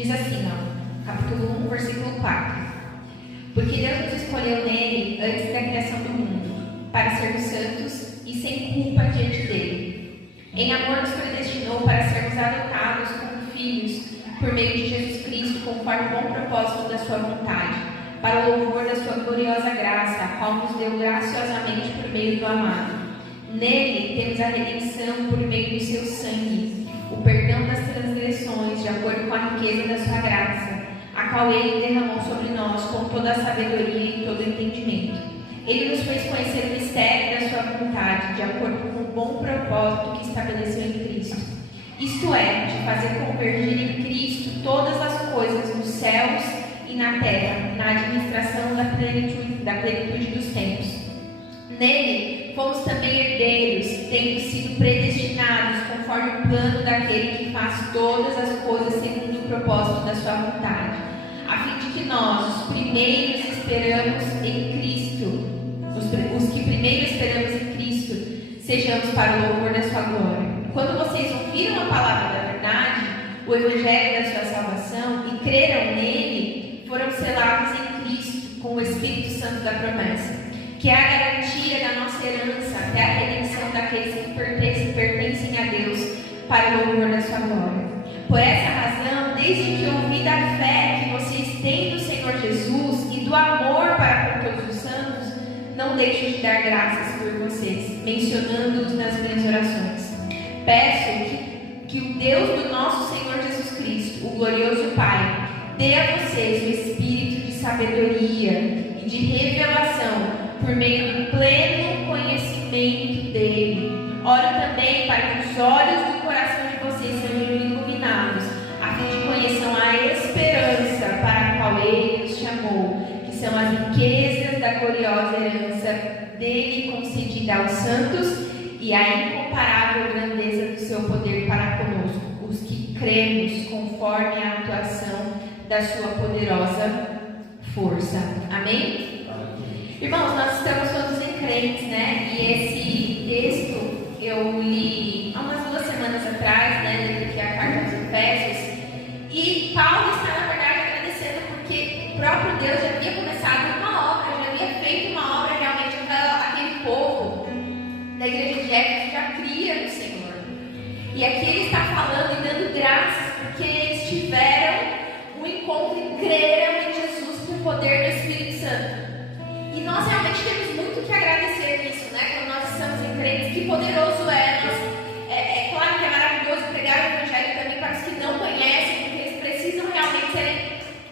Diz assim, capítulo 1, versículo 4. Porque Deus nos escolheu nele antes da criação do mundo, para sermos santos e sem culpa diante dele. Em amor nos predestinou para sermos adotados como filhos por meio de Jesus Cristo, conforme o bom propósito da sua vontade, para o louvor da sua gloriosa graça, a qual nos deu graciosamente por meio do amado. Nele temos a redenção por meio do seu sangue, o perdão das transgressões, de acordo com a riqueza da sua graça, a qual ele derramou sobre nós com toda a sabedoria e todo o entendimento. Ele nos fez conhecer o mistério da sua vontade, de acordo com o bom propósito que estabeleceu em Cristo. Isto é, de fazer convergir em Cristo todas as coisas nos céus e na terra, na administração da plenitude dos tempos. Nele, fomos também herdeiros, tendo sido predestinados conforme o plano daquele que faz todas as coisas segundo o propósito da sua vontade, a fim de que nós, os primeiros esperamos em Cristo, os que primeiro esperamos em Cristo, sejamos para o louvor da sua glória. Quando vocês ouviram a palavra da verdade, o evangelho da sua salvação, e creram nele, foram selados em Cristo com o Espírito Santo da promessa, que é a garantia da nossa herança até a redenção daqueles que pertencem a Deus para o louvor da sua glória. Por essa razão, desde que ouvi da fé que vocês têm do Senhor Jesus e do amor para com todos os santos, não deixo de dar graças por vocês, mencionando-os nas minhas orações. Peço que o Deus do nosso Senhor Jesus Cristo, o glorioso Pai, dê a vocês o espírito de sabedoria e de revelação por meio do pleno conhecimento dele. Oro também para que os olhos do coração de vocês sejam iluminados, a fim de conheçam a esperança para a qual ele os chamou, que são as riquezas da gloriosa herança dele concedida aos santos e a incomparável grandeza do seu poder para conosco, os que cremos conforme a atuação da sua poderosa força. Amém? Irmãos, nós estamos todos em crentes, né? E esse texto eu li há umas 2 semanas atrás, né? Que é a carta aos Efésios. E Paulo está, na verdade, agradecendo porque o próprio Deus já havia começado uma obra, já havia feito uma obra realmente. Aquele povo da igreja de Éfeso já cria no Senhor. E aqui ele está falando e dando graças porque eles tiveram um encontro e creram em Jesus com o poder do Espírito Santo. E nós realmente temos muito que agradecer nisso, né? Quando nós estamos em crentes, que poderoso é. É claro que é maravilhoso pregar o Evangelho também para os que não conhecem, porque eles precisam realmente serem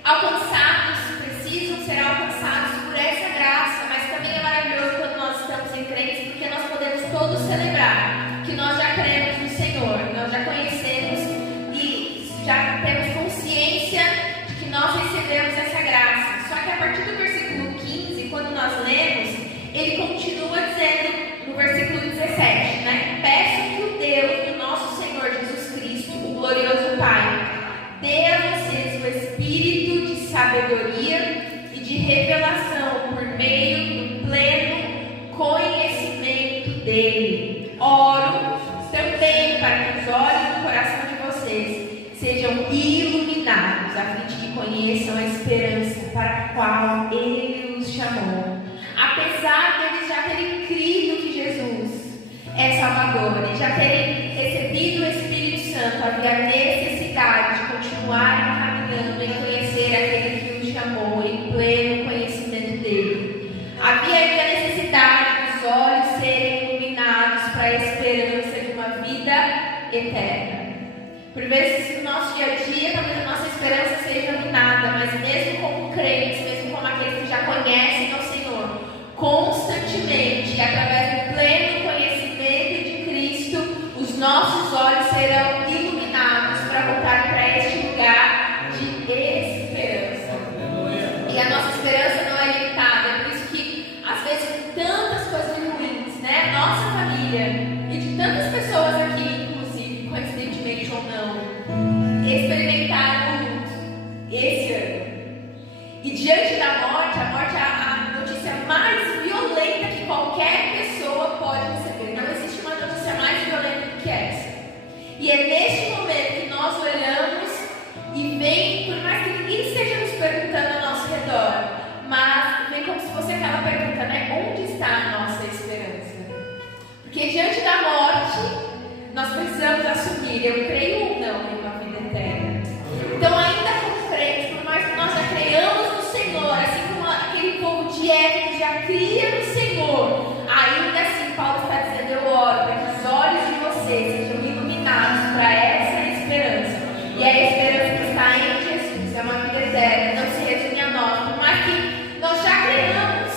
alcançados, precisam ser alcançados por essa graça. Mas também é maravilhoso quando nós estamos em crentes, porque nós podemos todos celebrar que nós já cremos no Senhor, nós já conhecemos e já temos consciência de que nós recebemos essa graça. Só que a partir do versículo 15, quando nós lemos, ele continua dizendo no versículo 17, né? Peço que o Deus do nosso Senhor Jesus Cristo, o glorioso Pai, dê a vocês o espírito de sabedoria e de revelação por meio do pleno conhecimento dele. Oro também para que os olhos do coração de vocês sejam iluminados, a fim de que conheçam a esperança para a qual ele os chamou. Apesar de eles já terem crido que Jesus é Salvador e já terem recebido o Espírito Santo, havia necessidade de continuar caminhando em conhecer aquele que os chamou, em pleno conhecimento dele. Havia ainda a necessidade dos olhos serem iluminados para a esperança de uma vida eterna. Por vezes, no nosso dia a dia, talvez a nossa esperança seja minada, mas mesmo como crentes, mesmo como aqueles que já conhecem ao Senhor, constantemente, através do pleno conhecimento de Cristo, os nossos olhos serão iluminados para voltar para este lugar de esperança. E a nossa esperança não é limitada, é por isso que, às vezes, tantas coisas ruins, né? Nossa família e de tantas pessoas aqui, inclusive, coincidentemente ou não, experimentaram esse ano. E diante da morte, a morte é a notícia mais violenta que qualquer pessoa pode receber. Não existe uma notícia mais violenta do que essa. E é está a nossa esperança? Porque diante da morte, nós precisamos assumir, eu creio ou não em uma vida eterna. Então, ainda como crentes, por mais que nós já creiamos no Senhor, assim como aquele povo de Éfeso já cria no Senhor, ainda assim Paulo está dizendo, eu oro para que os olhos de vocês sejam iluminados para essa esperança. E a esperança que está em Jesus é uma vida eterna, não se resume a nós, por mais que nós já creiamos,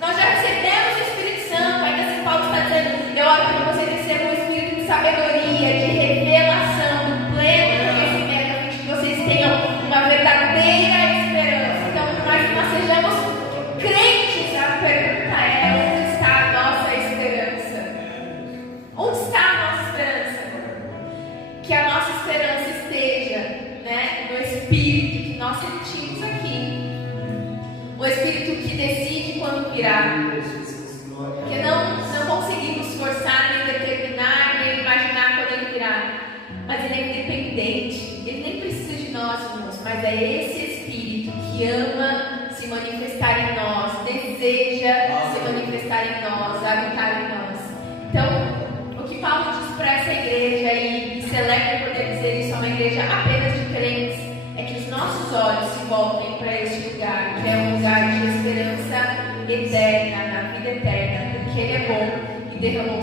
nós já recebemos o Espírito Santo, ainda assim Paulo está dizendo, eu oro para que vocês recebam o Espírito de sabedoria, de revelação, do pleno conhecimento, a fim de que vocês tenham uma verdadeira esperança. Então, por mais que nós sejamos crentes, a pergunta é, onde está a nossa esperança? Onde está a nossa esperança? Que a nossa esperança esteja, né, no Espírito que nós sentimos aqui. O Espírito que decide quando virá. Porque não conseguimos forçar, nem determinar, nem imaginar quando ele virá. Mas ele é independente. Ele nem precisa de nós, irmãos. Mas é esse Espírito que ama se manifestar em nós, deseja se manifestar em nós, habitar em nós. Então, o que Paulo diz para essa igreja, e celebra poder dizer isso a uma igreja apenas de crentes, é que os nossos olhos se voltem para este lugar, que é um lugar de esperança eterna, na vida eterna, porque Ele é bom e derramou